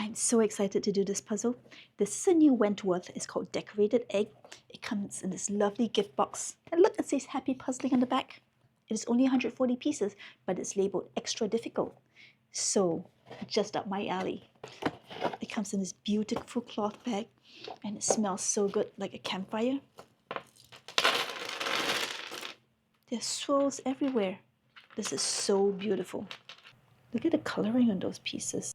I'm so excited to do this puzzle. This is a new Wentworth. It's called Decorated Egg. It comes in this lovely gift box. And look, it says Happy Puzzling on the back. It is only 140 pieces, but it's labeled extra difficult. So, just up my alley. It comes in this beautiful cloth bag and it smells so good, like a campfire. There's swirls everywhere. This is so beautiful. Look at the coloring on those pieces.